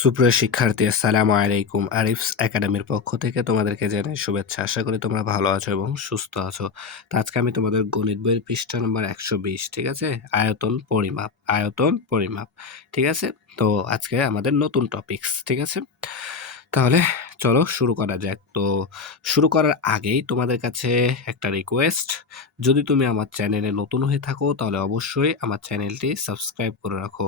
সুপ্রিয় শিক্ষার্থী, আসসালামু আলাইকুম। আরিফস একাডেমির পক্ষ থেকে তোমাদেরকে জানাই শুভেচ্ছা। আশা করি তোমরা ভালো আছো এবং সুস্থ আছো। তো আজকে আমি তোমাদের গণিত বইয়ের পৃষ্ঠা নম্বর ১২০, ঠিক আছে? আয়তন পরিমাপ, আয়তন পরিমাপ। ঠিক আছে? তো আজকে আমাদের নতুন টপিকস, ঠিক আছে? তাহলে চলো শুরু করা যাক। তো শুরু করার আগেই তোমাদের কাছে একটা রিকোয়েস্ট, যদি তুমি আমার চ্যানেলে নতুন হয়ে থাকো তাহলে অবশ্যই আমার চ্যানেলটি সাবস্ক্রাইব করে রাখো,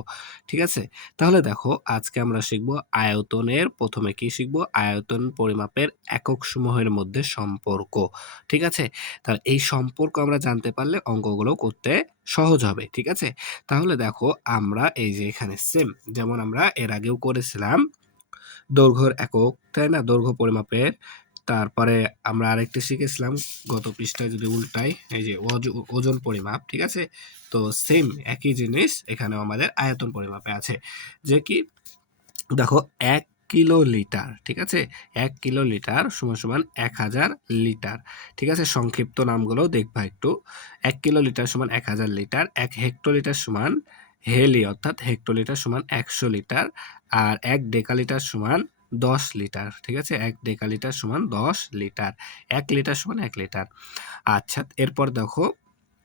ঠিক আছে? তাহলে দেখো, আজকে আমরা শিখব আয়তনের, প্রথমে কি শিখব? আয়তন পরিমাপের একক সমূহের মধ্যে সম্পর্ক, ঠিক আছে? তাহলে এই সম্পর্ক আমরা জানতে পারলে অঙ্কগুলো করতে সহজ হবে, ঠিক আছে? তাহলে দেখো, আমরা এই যে এখানে সেম যেমন আমরা এর আগেও করেছিলাম দৈর্ঘ্যের একক, তাই না? দৈর্ঘ্য পরিমাপের। তারপরে আমরা আরেকটি শিখেছিলাম গত পৃষ্ঠায়, যদি উল্টাই, এই যে ওজন পরিমাপ, ঠিক আছে? তো সেম একই জিনিস এখানেও আমাদের আয়তন পরিমাপে আছে, যে কি দেখো ১ কিলোলিটার, ঠিক আছে? ১ কিলোলিটার সমান সমান ১,০০০ লিটার, ঠিক আছে? সংক্ষিপ্ত নামগুলো দেখবা একটু। ১ কিলোলিটার সমান ১,০০০ লিটার, ১ হেক্টোলিটার সমান হেলি, অর্থাৎ হেক্টোলিটার সমান ১০০ লিটার, আর ১ ডেকালিটার সমান ১০ লিটার, ঠিক আছে? ১ ডেকালিটার সমান ১০ লিটার, ১ লিটার সমান ১ লিটার। আচ্ছা, এরপর দেখো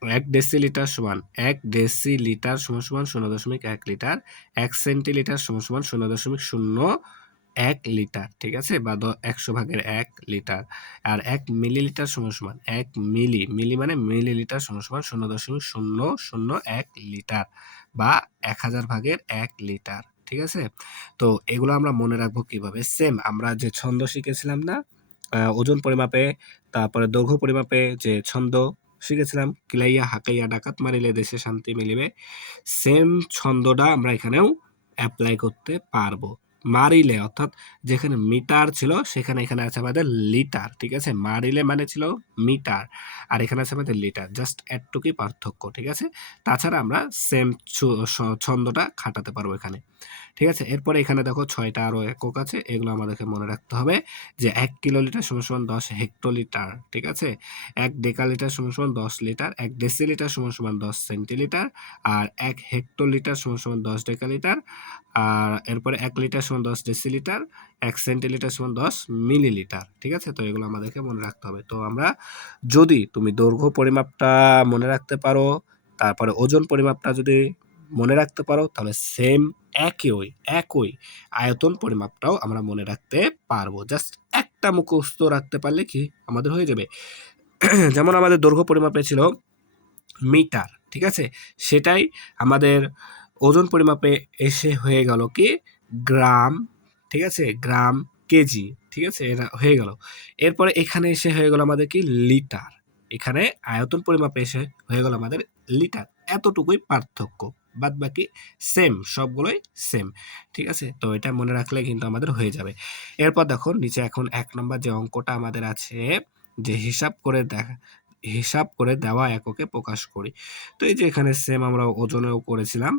১ ডেসিলিটার সমান ১ ডেসিলিটার সমান সমান ০.১ লিটার, ১ সেন্টিলিটার সমান সমান ০.০১ লিটার, ঠিক আছে? বা ১০০ ভাগের ১ লিটার। আর ১ মিলিলিটার সমান সমান ১ মিলি, মিলি মানে মিলিলিটার সমান সমান ০.০০১ লিটার বা ১,০০০ ভাগের ১ লিটার, ঠিক আছে? তো এগুলো আমরা মনে রাখবো কিভাবে? সেম আমরা যে ছন্দ শিখেছিলাম না? ওজন পরিমাপে, তারপরে দৈর্ঘ্য পরিমাপে যে ছন্দ শিখেছিলাম, কিলাইয়া হাকাইয়া ডাকাত মারিলে দেশে শান্তি মিলিবে, সেম ছন্দটা আমরা এখানেও অ্যাপ্লাই করতে পারবো। মারিলে অর্থাৎ যেখানে মিটার ছিল সেখানে এখানে আছে আমাদের লিটার, ঠিক আছে? মারিলে মানে ছিল মিটার, আর এখানে আছে আমাদের লিটার, জাস্ট এতটুকুই পার্থক্য, ঠিক আছে? তাছাড়া আমরা সেম ছন্দটা খাটাতে পারবো এখানে, ঠিক আছে? এরপরে এখানে দেখো ৬টা আরো একক আছে, এগুলো আমাদেরকে মনে রাখতে হবে, যে ১ কিলোলিটার সমান সমান ১০ হেক্টোলিটার, ঠিক আছে? ১ ডেকালিটার সমান সমান ১০ লিটার, ১ ডেসিলিটার সমান সমান ১০ সেন্টিলিটার, আর ১ হেক্টোলিটার সমান সমান ১০ ডেকালিটার, আর এরপরে ১ লিটার সমান ১০ ডেসিলিটার, ১ সেন্টিলিটার সমান ১০ মিলিলিটার, ঠিক আছে? তো এগুলো আমাদেরকে মনে রাখতে হবে। তো আমরা, যদি তুমি দৈর্ঘ্য পরিমাপটা মনে রাখতে পারো, তারপরে ওজন পরিমাপটা যদি মনে রাখতে পারো, তাহলে সেম একই আয়তন পরিমাপটাও আমরা মনে রাখতে পারবো। জাস্ট একটা মুখস্থ রাখতে পারলে কি আমাদের হয়ে যাবে। যেমন আমাদের দৈর্ঘ্য পরিমাপে ছিল মিটার, ঠিক আছে? সেটাই আমাদের ওজন পরিমাপে এসে হয়ে গেল কি গ্রাম, ঠিক আছে? গ্রাম, কেজি, ঠিক আছে? এটা হয়ে গেল। এরপরে এখানে এসে হয়ে গেল আমাদের কি লিটার। এখানে আয়তন পরিমাপে এসে হয়ে গেল আমাদের লিটার। এতটুকুই পার্থক্য। বাদবাকি সেম, সবগুলোই সেম, ঠিক আছে? তো এটা মনে রাখলে কিন্তু আমাদের হয়ে যাবে। এরপর দেখো নিচে এখন ১ নম্বর যে অঙ্কটা আমাদের আছে, যে হিসাব করে দেওয়া এককে প্রকাশ করি। তো এই যে এখানে সেম আমরা ওজনেও করেছিলাম,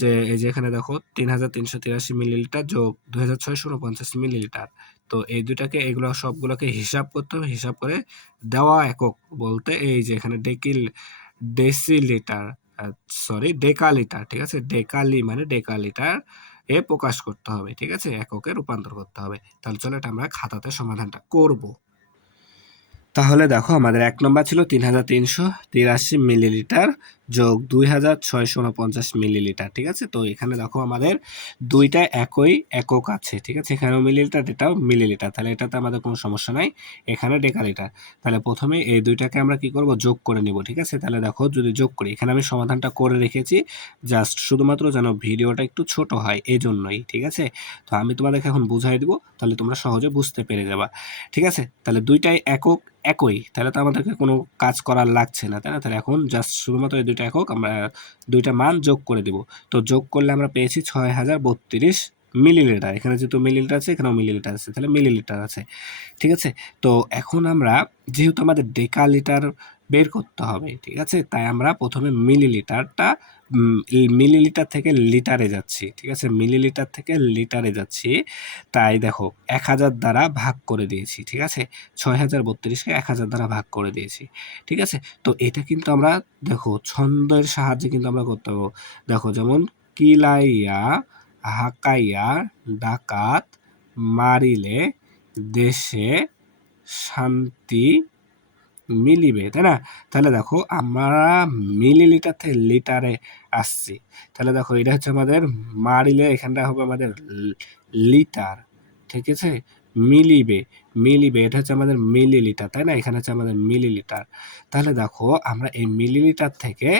যে এই যে এখানে দেখো ৩৩৮৩ মিলিলিটার যোগ ২৬৪৯ মিলিলিটার। তো এই দুটাকে, এগুলো সবগুলোকে হিসাব করতে হবে। হিসাব করে দেওয়া একক বলতে এই যে এখানে ডেসিলিটার, ডেকালিটার, ঠিক আছে? ডেকালি মানে ডেকালিটার এ প্রকাশ করতে হবে, ঠিক আছে? এককে রূপান্তর করতে হবে। তাহলে চলো এটা আমরা খাতাতে সমাধানটা করব। তাহলে দেখো, আমাদের ১ নম্বর ছিল ৩৩৮৩ মিলিলিটার যোগ ২৬৪৯ মিলিলিটার, ঠিক আছে? তো এখানে দেখো আমাদের দুইটা একই একক আছে, ঠিক আছে? এখানেও মিলিলিটার, এটাও মিলিলিটার, তাহলে এটাতে আমাদের কোনো সমস্যা নাই। এখানে ডেকালিটার। তাহলে প্রথমে এই দুইটাকে আমরা কি করব? যোগ করে নিব, ঠিক আছে? তাহলে দেখো, যদি যোগ করি, এখানে আমি সমাধানটা করে রেখেছি জাস্ট শুধুমাত্র যেন ভিডিওটা একটু ছোট হয়, এজন্যই, ঠিক আছে? তো আমি তোমাদেরকে এখন বুঝাই দিব, তাহলে তোমরা সহজে বুঝতে পেরে যাবা, ঠিক আছে? তাহলে দুইটাই একক, একই, তাহলে তো আমাদেরকে কোনো কাজ করার লাগছে না, তাই না? তাহলে এখন জাস্ট শুধুমাত্র এই দুইটা একক আমরা দুইটা মান যোগ করে দিব। তো যোগ করলে আমরা পেয়েছি ৬০৩২ মিলিলিটার। এখানে যেহেতু মিলিলিটার আছে, এখানেও মিলিলিটার আছে, তাহলে মিলিলিটার আছে, ঠিক আছে? তো এখন আমরা, যেহেতু আমাদের ডেকালিটার বের করতে হবে, ঠিক আছে? তাই আমরা প্রথমে মিলিলিটারটা, মিলিলিটার থেকে লিটারে যাচ্ছি, ঠিক আছে? মিলিলিটার থেকে লিটারে যাচ্ছি। তাই দেখো ১,০০০ দ্বারা ভাগ করে দিয়েছি, ঠিক আছে? ৬০৩২কে ১,০০০ দ্বারা ভাগ করে দিয়েছি, ঠিক আছে? তো এটা কিন্তু আমরা, দেখো, ছন্দের সাহায্যে কিন্তু আমরা করতে পারবো। দেখো, যেমন কিলাইয়া হাকাইয়া ডাকাত মারিলে দেশে শান্তি মিলিবে, তাই না? তাহলে দেখো আমরা মিলিলিটার থেকে লিটারে আসছি। তাহলে দেখো এটা হচ্ছে আমাদের মারিলে, এখানটা হবে আমাদের লিটার, ঠিক আছে? মিলিবে, মিলিবে এটা হচ্ছে আমাদের মিলিলিটার, তাই না? এখানে হচ্ছে আমাদের মিলিলিটার। তাহলে দেখো আমরা এই মিলিলিটার থেকে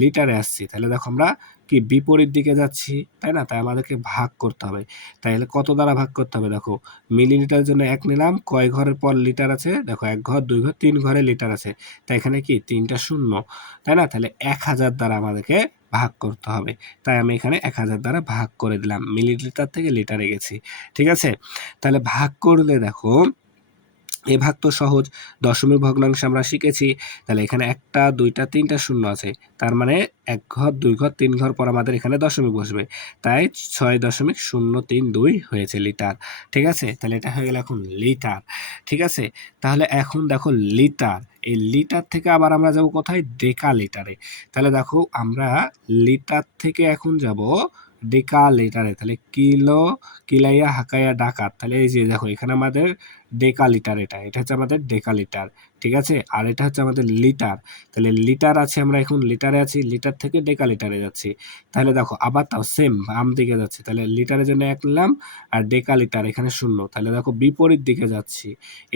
লিটারে আসছি। তাহলে দেখো আমরা কি বিপরীত দিকে যাচ্ছি, তাই না? তাই আমাদেরকে ভাগ করতে হবে। তাহলে কত দ্বারা ভাগ করতে হবে? দেখো মিলিলিটারের জন্য 1 নিলাম, কয় ঘরের পর লিটার আছে? দেখো 1 ঘর, 2 ঘর, 3 ঘরে লিটার আছে। তাই এখানে কি 3টা শূন্য, তাই না? তাহলে 1000 দ্বারা আমাদেরকে ভাগ করতে হবে। তাই আমি এখানে 1000 দ্বারা ভাগ করে দিলাম। মিলিলিটার থেকে লিটারে গেছি। ঠিক আছে? তাহলে ভাগ করলে দেখো এই ভাগ তো সহজ, দশমিক ভগ্নাংশে আমরা শিখেছি। তাহলে এখানে 1টা 2টা 3টা শূন্য আছে, তার মানে 1 ঘর 2 ঘর 3 ঘর পর আমাদের এখানে দশমিক বসবে, তাই 6.032 হয়েছে লিটার। ঠিক আছে? তাহলে এটা হয়ে গেল এখন লিটার। ঠিক আছে? তাহলে এখন দেখো লিটার, এই লিটার থেকে আবার আমরা যাব কোথায়? ডেকা লিটারে। তাহলে দেখো আমরা লিটার থেকে এখন যাব ডেকা লিটারে। তাহলে কিলো, কিলাইয়া হাকাইয়া ডাকাত, তাহলে এই যে দেখো এখানে আমাদের ডেকা লিটার, এটা হচ্ছে আমাদের ডেকা লিটার। ঠিক আছে? আর এটা হচ্ছে আমাদের লিটার। তাহলে লিটার আছে, আমরা এখন লিটারে আছি, লিটার থেকে ডেকা লিটারে যাচ্ছি। তাহলে দেখো আবার তাও সেম বাম দিকে যাচ্ছে। তাহলে লিটারের জন্য 1 নিলাম, আর ডেকা লিটার এখানে শূন্য। তাহলে দেখো বিপরীত দিকে যাচ্ছি।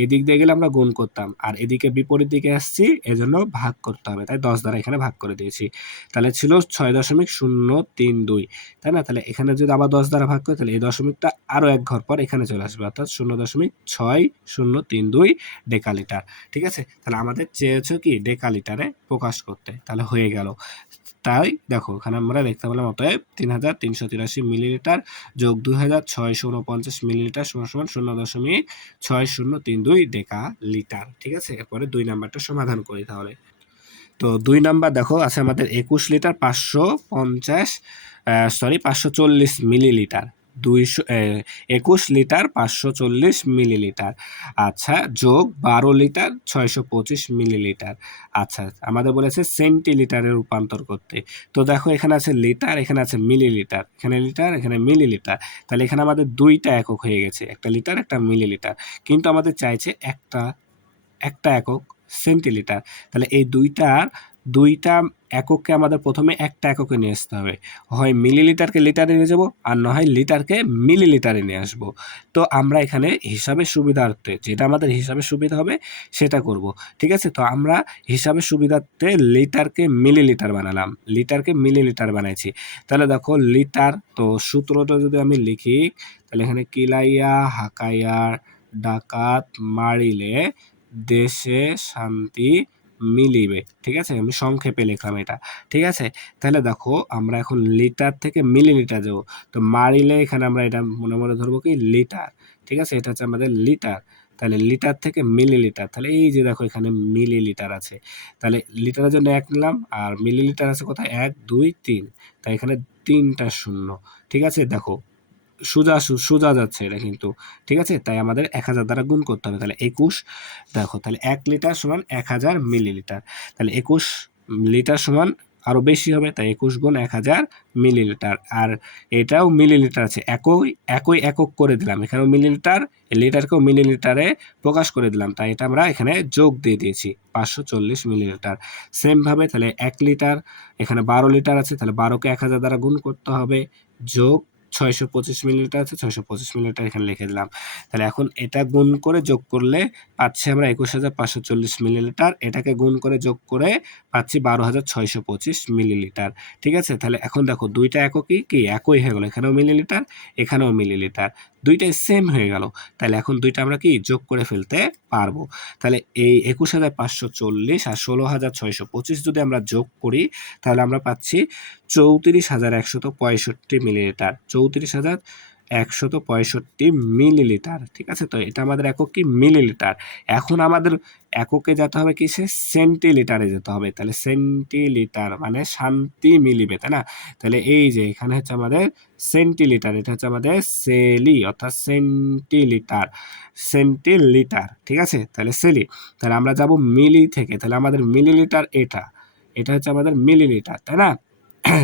এদিক দিয়ে গেলে আমরা গুণ করতাম, আর এদিকে বিপরীত দিকে আসছি, এজন্য ভাগ করতে হবে। তাই 10 দ্বারা এখানে ভাগ করে দিয়েছি। তাহলে ছিল 6.032, তাই না? তাহলে এখানে যদি আবার 10 দ্বারা ভাগ করি, তাহলে এই দশমিকটা আরো 1 ঘর পর এখানে চলে আসবে, অর্থাৎ 0.6032 ডেকালিটার। ঠিক আছে? তাহলে আমাদের চেয়েছে কি ডেকালিটারে প্রকাশ করতে, তাহলে হয়ে গেল। তাই দেখো এখানে আমরা দেখতে পেলাম অতএব 3383 মিলিলিটার যোগ 2649 মিলিলিটার সমান সমান 0.6032 ডেকা লিটার। ঠিক আছে? এরপরে 2 নাম্বারটা সমাধান করি তাহলে। তো 2 নাম্বার দেখো আছে আমাদের 21 লিটার 540 মিলিলিটার, 21 লিটার 540 মিলিলিটার। আচ্ছা, যোগ 12 লিটার 625 মিলিলিটার। আচ্ছা, আমাদের বলেছে সেন্টিলিটারে রূপান্তর করতে। তো দেখো এখানে আছে লিটার, এখানে আছে মিলিলিটার, এখানে লিটার, এখানে মিলিলিটার। তাহলে এখানে আমাদের 2টা একক হয়ে গেছে, একটা লিটার একটা মিলিলিটার। কিন্তু আমাদের চাইছে একটা একক সেন্টিলিটার। তাহলে এই দুইটা একককে আমাদের প্রথমে একটা এককে নিয়ে আসতে হবে। হয় মিলিলিটারকে লিটারে নিয়ে যাব, আর না হয় লিটারকে মিলিলিটারে নিয়ে আসব। তো আমরা এখানে হিসাবের সুবিধার্থে যেটা আমাদের হিসাবের সুবিধা হবে সেটা করব। ঠিক আছে? তো আমরা হিসাবের সুবিধার্থে লিটারকে মিলিলিটার বানালাম, লিটারকে মিলিলিটার বানাইছি। তাহলে দেখো লিটার, তো সূত্রটা যদি আমি লিখি, তাহলে এখানে কিলাইয়া হাকাইয়া ডাকাত মারিলে দেশে শান্তি মিলিবে। ঠিক আছে? আমি সংক্ষেপে লিখলাম এটা। ঠিক আছে? তাহলে দেখো আমরা এখন লিটার থেকে মিলিলিটার যাব। তো মারিলে এখানে আমরা এটা মনে মনে ধরবো কি লিটার। ঠিক আছে? এটা হচ্ছে আমাদের লিটার। তাহলে লিটার থেকে মিলিলিটার, তাহলে এই যে দেখো এখানে মিলিলিটার আছে। তাহলে লিটারের জন্য 1 নিলাম, আর মিলিলিটার আছে কোথায়? 1 2 3, তাই এখানে 3টা শূন্য। ঠিক আছে? দেখো সোজা যাচ্ছে এটা কিন্তু। ঠিক আছে? তাই আমাদের 1000 দ্বারা গুণ করতে হবে। তাহলে 21, দেখো তাহলে 1 লিটার সমান 1000 মিলিলিটার। তাহলে 21 লিটার সমান আরো বেশি হবে, তাই 21 গুণ 1000 মিলিলিটার। আর এটাও মিলিলিটার আছে, একই একক করে দিলাম। এখানেও মিলিলিটার, লিটারকেও মিলিলিটারে প্রকাশ করে দিলাম, তাই এটা আমরা এখানে যোগ দিয়ে দিয়েছি 540 মিলিলিটার। সেম ভাবে তাহলে 1 লিটার, এখানে 12 লিটার আছে, তাহলে 12কে 1000 দ্বারা গুণ করতে হবে, যোগ 625 মিলিলিটার আছে, 625 মিলিলিটার এখানে লিখে দিলাম। তাহলে এখন এটা গুণ করে যোগ করলে পাচ্ছি আমরা 21540 মিলিলিটার, এটাকে গুণ করে যোগ করে পাচ্ছি 12625 মিলিলিটার। ঠিক আছে? তাহলে এখন দেখো দুইটা এককই কি একই হয়ে গেল, এখানেও মিলিলিটার এখানেও মিলিলিটার, দুইটাই সেম হয়ে গেল। তাহলে এখন দুইটা আমরা কি যোগ করে ফেলতে পারবো। তাহলে এই 21540 আর 16625 যদি আমরা যোগ করি, তাহলে আমরা পাচ্ছি 34165 মিলিলিটার, 34165 মিলিলিটার। ঠিক আছে? তো এটা আমাদের একক কি মিলিলিটার। এখন আমাদের এককে যেতে হবে কি, সে সেন্টিলিটারে যেতে হবে। তাহলে সেন্টিলিটার মানে শান্তি মিলিবে, তাই না? তাহলে এই যে এখানে হচ্ছে আমাদের সেন্টিলিটার, এটা হচ্ছে আমাদের সেলি, অর্থাৎ সেন্টিলিটার, সেন্টিলিটার। ঠিক আছে? তাহলে সেলি, তাহলে আমরা যাব মিলি থেকে, তাহলে আমাদের মিলিলিটার এটা হচ্ছে আমাদের মিলিলিটার, তাই না?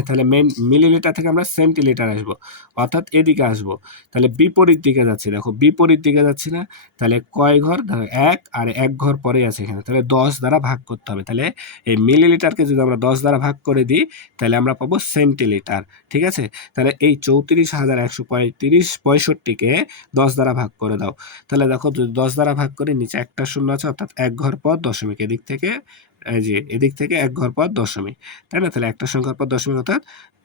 তাহলে মিলিলিটার থেকে আমরা সেন্টিলিটার আসবো, অর্থাৎ এদিকে আসবো। তাহলে বিপরীত দিকে যাচ্ছি, দেখো বিপরীত দিকে যাচ্ছি না? তাহলে কয় ঘর? ধরো ১ আর ১ ঘর পরেই আছে এখানে। তাহলে ১০ দ্বারা ভাগ করতে হবে। তাহলে এই মিলিলিটারকে যদি আমরা ১০ দ্বারা ভাগ করে দিই, তাহলে আমরা পাবো সেন্টিলিটার। ঠিক আছে? তাহলে এই ৩৪,১৬৫ কে ১০ দ্বারা ভাগ করে দাও। তাহলে দেখো যদি ১০ দ্বারা ভাগ করি, নিচে একটা শূন্য আছে, অর্থাৎ ১ ঘর পর দশমিক। এদিক থেকে এই যে এদিক থেকে ১ ঘর পর দশমিক। তাই না? তাহলে একটা সংখ্যার পর দশমিক, অর্থাৎ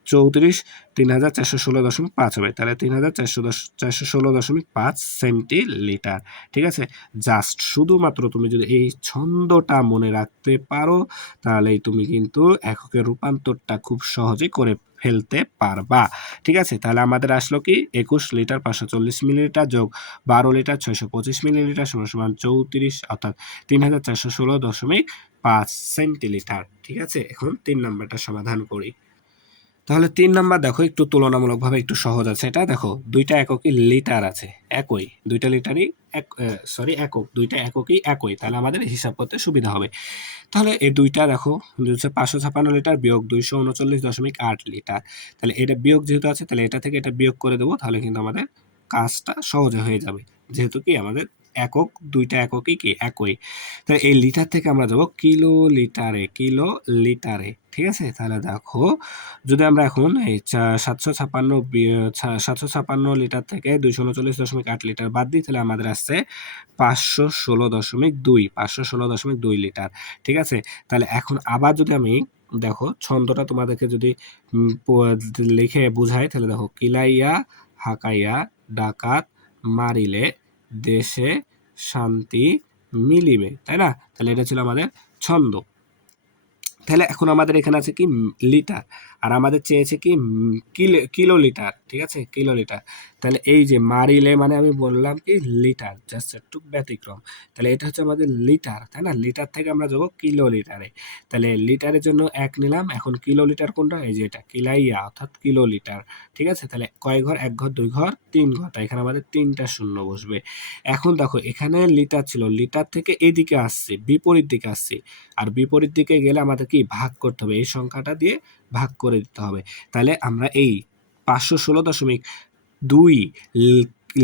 ৩৪,৩,৪১৬.৫ হবে। তাহলে ৩,৪১৬.৫ সেন্টিলিটার। ঠিক আছে? জাস্ট শুধুমাত্র তুমি যদি এই ছন্দটা মনে রাখতে পারো, তাহলেই তুমি কিন্তু এককের রূপান্তরটা খুব সহজেই করে ফেলতে পারবা। ঠিক আছে? তাহলে আমাদের আসলো কি ২১ লিটার ৫৪০ মিলিলিটার যোগ ১২ লিটার ৬২৫ মিলিলিটার সমান ৩৪, অর্থাৎ ৩,৪১৬.৫ সেন্টিলিটার। ঠিক আছে? এখন ৩ নাম্বারটা সমাধান করি। তাহলে ৩ নাম্বার দেখো একটু তুলনামূলকভাবে একটু সহজ আছে। এটা দেখো ২ টা এককই লিটার আছে। একই। ২ টা লিটারই একক। ২ টা এককই একই। তাহলে আমাদের হিসাব করতে সুবিধা হবে। তাহলে এই ২ টা দেখো হচ্ছে ৫৫৬ লিটার বিয়োগ ২৩৯.৮ লিটার। তাহলে এটা বিয়োগ যেহেতু আছে, তাহলে এটা থেকে এটা বিয়োগ করে দেবো। তাহলে কিন্তু আমাদের কাজটা সহজে হয়ে যাবে। যেহেতু কি আমাদের একক, ২ টা এককই কি একই। তাহলে এই লিটার থেকে আমরা যাব কিলো লিটারে। ঠিক আছে? তাহলে দেখো যদি আমরা এখন এই ৭৫৬ লিটার থেকে ২৩৯.৮ লিটার বাদ দিই, তাহলে আমাদের আসছে ৫১৬.২ লিটার। ঠিক আছে? তাহলে এখন আবার যদি আমি দেখো ছন্দটা তোমাদেরকে যদি লিখে বুঝাই, তাহলে দেখো কিলাইয়া হাকাইয়া ডাকাত মারিলে দেশে শান্তি মিলিবে। তাই না? তাহলে এটা ছিল আমাদের ছন্দ। তাহলে এখন আমাদের এখানে আছে কি লিটার, আর আমাদের চেয়েছে কি কিলো লিটার। ঠিক আছে? Kilo litre. তাহলে এই যে মারিলে মানে আমি বললাম কি লিটার, জাস্ট একটু ব্যতিক্রম। তাহলে এটা হচ্ছে আমাদের লিটার, তাই না? লিটার থেকে আমরা যাবো কিলো লিটারে। তাহলে লিটারের জন্য ১ নিলাম। এখন কিলো লিটার কোনটা? এই যে এটা কিলাইয়া, অর্থাৎ কিলো লিটার। ঠিক আছে? তাহলে কয় ঘর? ১ ঘর, ২ ঘর, ৩ ঘর। তাই এখানে আমাদের ৩টা শূন্য বসবে। এখন দেখো এখানে লিটার ছিল, লিটার থেকে এদিকে আসছে, বিপরীত দিকে আসছে। আর বিপরীত দিকে গেলে আমাদের কি ভাগ করতে হবে, এই সংখ্যাটা দিয়ে ভাগ করে দিতে হবে। তাহলে আমরা এই ৫১৬.২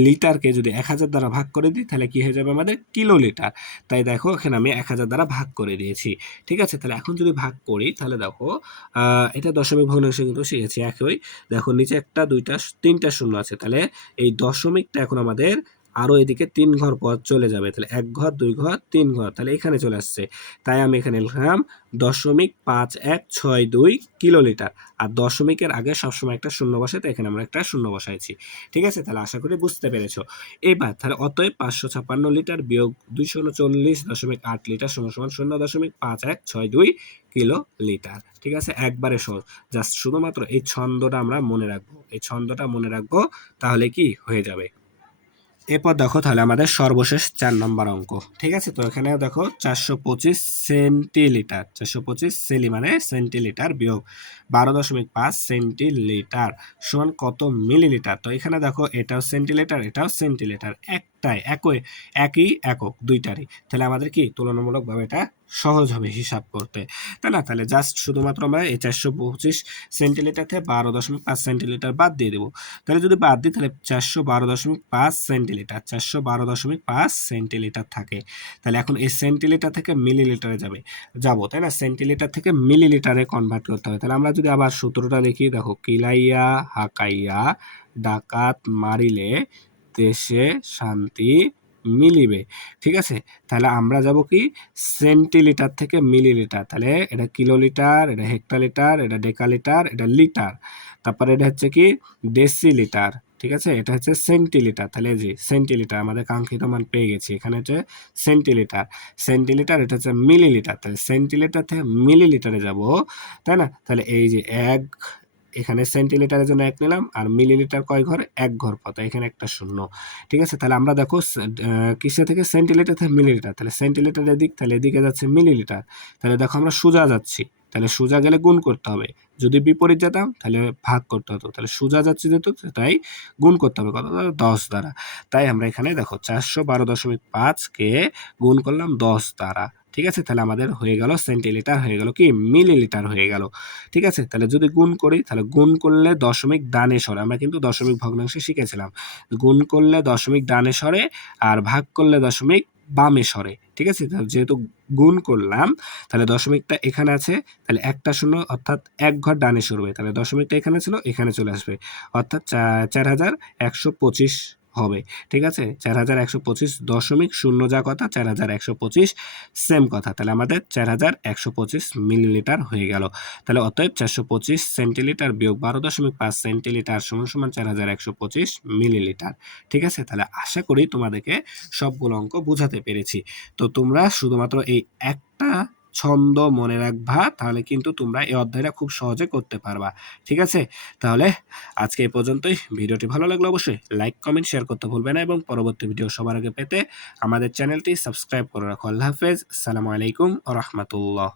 লিটারকে যদি ১০০০ দ্বারা ভাগ করে দিই, তাহলে কি হয়ে যাবে আমাদের কিলো লিটার। তাই দেখো এখানে আমি ১০০০ দ্বারা ভাগ করে দিয়েছি। ঠিক আছে? তাহলে এখন যদি ভাগ করি, তাহলে দেখো এটা দশমিক ভগ্নাংশে কিন্তু শিখেছি একই। দেখো নিচে একটা, দুইটা, তিনটা শূন্য আছে। তাহলে এই দশমিকটা এখন আমাদের আরো এদিকে ৩ ঘর পর চলে যাবে। তাহলে ১ ঘর, ২ ঘর, ৩ ঘর। তাহলে এখানে চলে আসছে। তাই আমি এখানে লিখলাম ০.৫১৬২ কিলো লিটার। আর দশমিকের আগে সবসময় একটা শূন্য বসে, তো এখানে আমরা একটা শূন্য বসাইছি। ঠিক আছে? তাহলে আশা করি বুঝতে পেরেছো। এবার তাহলে অতএব ৫৫৬ লিটার বিয়োগ ২৩৯.৮ লিটার সমান ০.৫১৬২ কিলো লিটার। ঠিক আছে? একবারে সহজ। জাস্ট শুধুমাত্র এই ছন্দটা আমরা মনে রাখবো। এই ছন্দটা মনে রাখবো, তাহলে কি হয়ে যাবে। এরপর দেখো তাহলে আমাদের সর্বশেষ ৪ নম্বর অঙ্ক। ঠিক আছে? তো এখানে দেখো ৪২৫ সেন্টিলিটার, ৪২৫ সেলি মানে সেন্টিলিটার বিয়োগ ১২.৫ সেন্টিলিটার সমান কত মিলিলিটার। তো এখানে দেখো এটাও সেন্টিলিটার, এটাও সেন্টিলিটার, একই একক দুইটারই। তাহলে আমাদের কি তুলনামূলকভাবে এটা সহজ হবে হিসাব করতে, তাই না? তাহলে জাস্ট শুধুমাত্র আমরা এই ৪২৫ সেন্টিলিটার থেকে ১২.৫ সেন্টিলিটার বাদ দিয়ে দেবো। তাহলে যদি বাদ দিই, তাহলে ৪১২.৫ সেন্টিলিটার, ৪১২.৫ সেন্টিলিটার থাকে। তাহলে এখন এই সেন্টিলিটার থেকে মিলিলিটারে যাবো, তাই না? সেন্টিলিটার থেকে মিলিলিটারে কনভার্ট করতে হবে। তাহলে আমরা যদি আবার সূত্রটা দেখি, দেখো কিলাইয়া হাকাইয়া ডাকাত মারিলে দেশে শান্তি মিলিবে। ঠিক আছে? তাহলে আমরা যাব কি সেন্টিলিটার থেকে মিলিলিটার। তাহলে এটা কিলোলিটার, এটা হেক্টোলিটার, এটা ডেকালিটার, এটা লিটার। তারপরে এটা হচ্ছে কি ডেসিলিটার। ঠিক আছে? এটা হচ্ছে সেন্টিলিটার। তাহলে এই যে সেন্টিলিটার আমাদের কাঙ্ক্ষিত মান পেয়ে গেছি। এখানে হচ্ছে সেন্টিলিটার। সেন্টিলিটার, এটা হচ্ছে মিলিলিটার। তাহলে সেন্টিলিটার থেকে মিলিলিটারে যাব, তাই না? তাহলে এই যে ১, এখানে সেন্টিলিটারের জন্য ১ নিলাম, আর মিলিলিটার কয় ঘর? ১ ঘর পর। তাই এখানে একটা শূন্য। ঠিক আছে? তাহলে আমরা দেখো কিসে থেকে সেন্টিলিটার থেকে মিলিলিটার। তাহলে সেন্টিলিটার এদিক, তাহলে এদিকে যাচ্ছে মিলিলিটার। তাহলে দেখো আমরা সোজা যাচ্ছি। তাহলে সোজা গেলে গুণ করতে হবে। যদি বিপরীত যেতাম তাহলে ভাগ করতে হতো। তাহলে সোজা যাচ্ছি যেহেতু, তাই গুণ করতে হবে কত দ্বারা? ১০ দ্বারা। তাই আমরা এখানে দেখো ৪১২.৫ কে গুণ করলাম ১০ দ্বারা। ঠিক আছে? তাহলে আমাদের হয়ে গেল সেন্টিলিটার হয়ে গেল কি মিলিলিটার হয়ে গেল। ঠিক আছে? তাহলে যদি গুণ করি তাহলে গুণ করলে দশমিক ডানে সরে আমরা কিন্তু দশমিক ভগ্নাংশে শিখেছিলাম। গুণ করলে দশমিক ডানে সরে আর ভাগ করলে দশমিক বামে সরে। ঠিক আছে? যেহেতু গুণ করলাম তাহলে দশমিকটা এখানে আছে তাহলে একটা শূন্য অর্থাৎ এক ঘর ডানে সরবে। তাহলে দশমিকটা এখানে ছিল এখানে চলে আসবে। অর্থাৎ ৪,১২৫ হবে। ঠিক আছে? ৪,১২৫ দশমিক শূন্য যা কথা ৪,১২৫ সেম কথা। তাহলে আমাদের ৪,১২৫ মিলিলিটার হয়ে গেল। তাহলে অতএব ৪২৫ সেন্টিলিটার বিয়োগ ১২.৫ সেন্টিলিটার সমান ৪,১২৫ মিলিলিটার। ঠিক আছে? তাহলে আশা করি তোমাদেরকে সবগুলো অঙ্ক বুঝাতে পেরেছি। তো তোমরা শুধুমাত্র এই একটা ছন্দ মনে রাখবা তাহলে কিন্তু তোমরা এই অধ্যায়টা খুব সহজে করতে পারবা। ঠিক আছে? তাহলে আজকে এই পর্যন্তই। ভিডিওটি ভালো লাগলে অবশ্যই লাইক, কমেন্ট, শেয়ার করতে ভুলবে না এবং পরবর্তী ভিডিও সবার আগে পেতে আমাদের চ্যানেলটি সাবস্ক্রাইব করে রাখো। আল্লাহ হাফেজ। আসসালামু আলাইকুম ওয়া রাহমাতুল্লাহ।